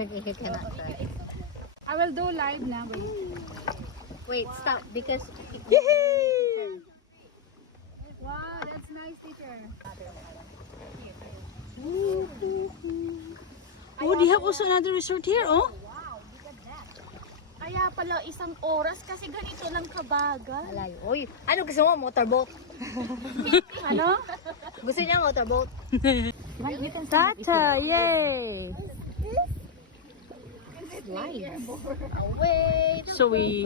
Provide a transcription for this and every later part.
You cannot try. I will do live now. Wait, stop because. Wow, that's nice, teacher. Oh, they have also another resort here, oh. Kaya pala isang oras kasi ganito lang kabagal. Malayo. Uy, ano gusto mo? Motorboat? Ano? Gusto niya motorboat? Tata, yay! Slide. Wait. So we,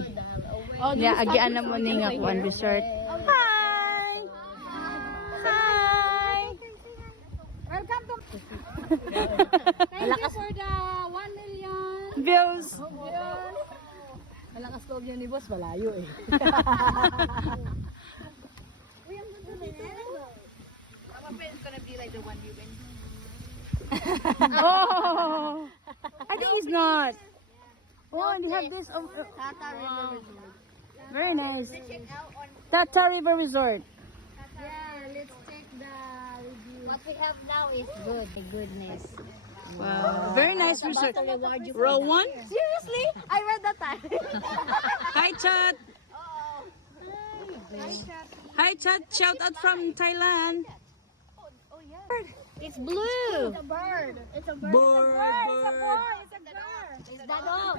agian na mo ning akuan resort. Hi! Hi! Welcome to... Thank you for the 1 million. Views! Malakas loob yun ni boss, malayo eh. Oh! I think it's not. Oh, and they have this. Tata River Resort. Very nice. Check out on Tata River Resort. Yeah, let's check the review. what we have now is good. My goodness. Wow. Very nice resort. To reward you for Row that. one. Seriously? I read that time. Hi, Chat. Hi, Chat. Shout out from Thailand. It's blue. It's a bird. It's a bird. Bird, It's a boy. It's a girl. It's the dog.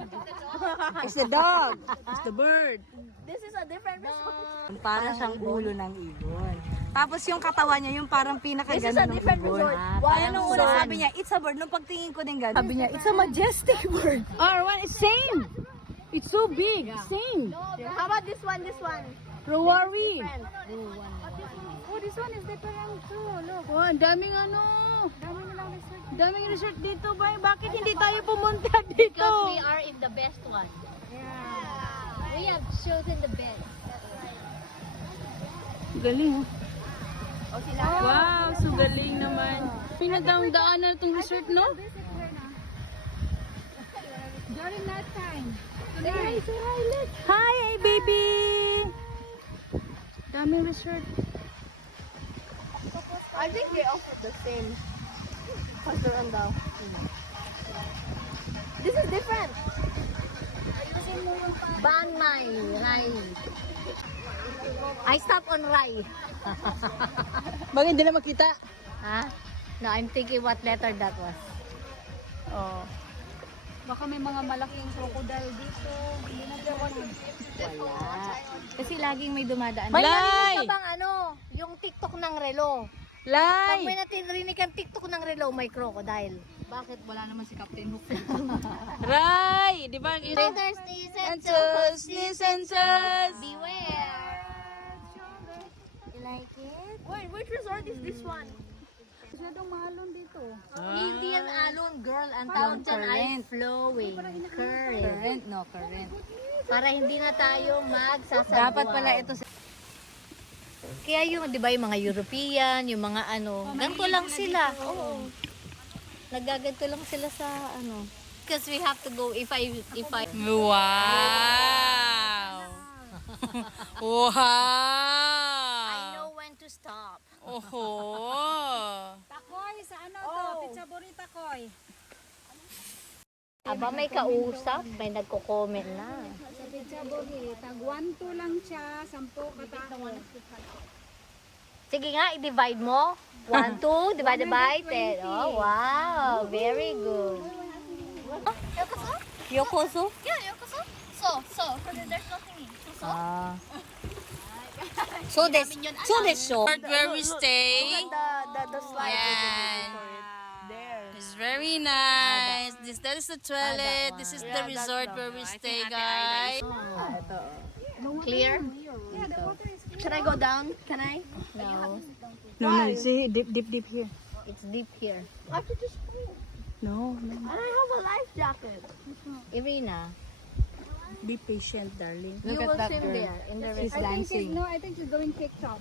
It's the dog. It's the bird. This is a different resort. Para siyang ulo ng ibon. Tapos yung katawan niya, yung parang This is a pinakagano ng different ibon. resort. Kaya nung una sabi niya, it's a bird. Nung pagtingin ko din gano'n. Sabi niya, it's a majestic bird. Oh, one is same. It's so big. Same. How about this one? This one. Rowari. Oh, this one is different too. Look. Oh, ang daming ano. Dami nilang resort. Daming resort dito ba? Bakit hindi tayo pumunta dito? Because we are in the best one. We have chosen the best. Galing. Wow, so galing naman. Pinadaan na itong resort, no? Visit here na. During that time. Tonight. Hi, baby! Daming resort. I think they offer the same. Restaurant daw. This is different. Ban Mai, Rai. I stop on Rai. Bakit hindi na makita? Ha? No, I'm thinking what letter that was. Oh. Baka may mga malaking crocodile dito. Hindi na Wala. Kasi laging may dumadaan. Lay! May narinig ka bang ano? Yung TikTok ng relo. Pag Lay! may narinig kang TikTok ng relo, may crocodile. Bakit? Wala naman si Captain Hook. Ray! Di ba? Sensors, Sensors, sensors! Beware. You like it? Wait, which resort is this one? Masyadong mahalon dito. Indian Alon, girl. Ang tawag dyan ay flowing. Current. Current. Para hindi na tayo magsasabuan. Dapat pala ito sa... Kaya yung, di ba, yung mga European, yung mga ano, ganito lang sila. Oo. Nagaganto lang sila sa ano. Because we have to go if I... Wow! Wow! I know when to stop. Oho! Takoy, sa ano to? Pichaburi takoy. Aba, may kausap, may nagko-comment na. Sa Pichaburi, tag 1-2 lang siya, 10 katao. Sige nga, i-divide mo. 1, 2, divided by 10. Oh, wow. Very good. Yokoso? Yeah, yokoso. So, there's nothing in. So this show. Where we stay. The slide. Yan. It's very nice. That is the toilet. This is the resort where we stay, guys. Clear? Should I go down? Can I? No. No, see, deep here. It's deep here. I could just go. No. And I have a life jacket. Irina, Be patient, darling. you will swim there in the She's resort. dancing. I think she's going TikTok.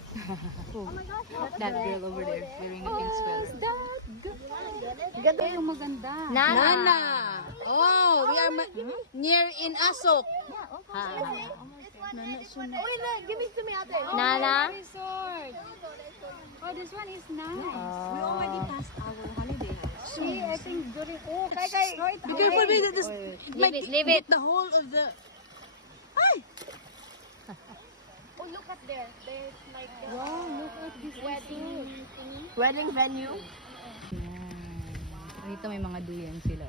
That girl over there wearing a pink sweater. Ganda Yung maganda. Nana. Nana! Oh, we are near in Asok. Give me to me, ate. Nana. Resort. Oh, this one is nice. We already passed our holiday house. See, I think during, oh, kay. Be careful, baby. This Leave it. the whole of the. Oh, look at there. There's like, wow, look at this wedding. Wedding venue. Dito may mga duyan sila.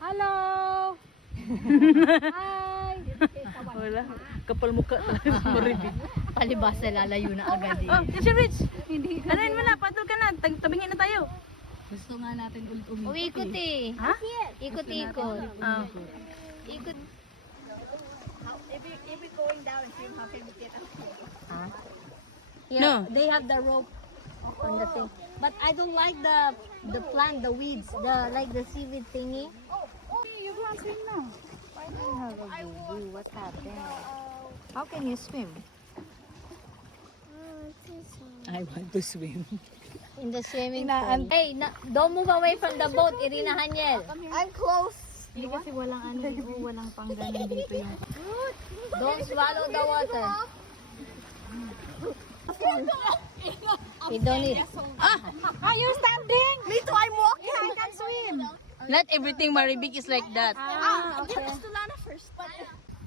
Hello! Hi! Wala. Kapal mukha talaga si Maribig. Palibasa lalayo na agad eh. Oh, Teacher Rich. Anuin mo na, patol ka na. Tabingin na tayo. Gusto nga natin umikot. Uikot eh. Ha? Ikot-ikot. Oh. Ikot. If we going down, see how can we get up here? Yeah, No. they have the rope on the thing. But I don't like the plant, the weeds, the seaweed thingy. You can't swim now. What happened? How can you swim? I want to swim. In the swimming pool. Hey, don't move away from the boat, Irina Haniel. I'm close. Hindi kasi walang ano, walang pangganan dito yung... Don't swallow the water. You don't need. Ah, you're standing! Me too, I'm walking. I can't swim. Not everything Maribig is like that. Give us to Lana first.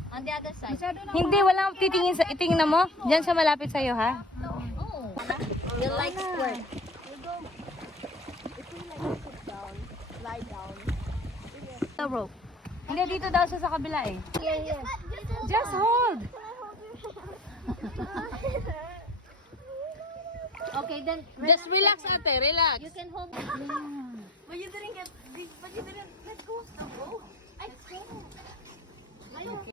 On the other side. Hindi, walang titingin sa... Itingin na mo? Diyan sa malapit sa'yo, ha? Oh. You like squirt. Lie down. The rope. Hindi, dito daw siya sa kabila eh. Yeah. Just hold! Okay, then Just relax, ate. Relax. you can hold. But you didn't get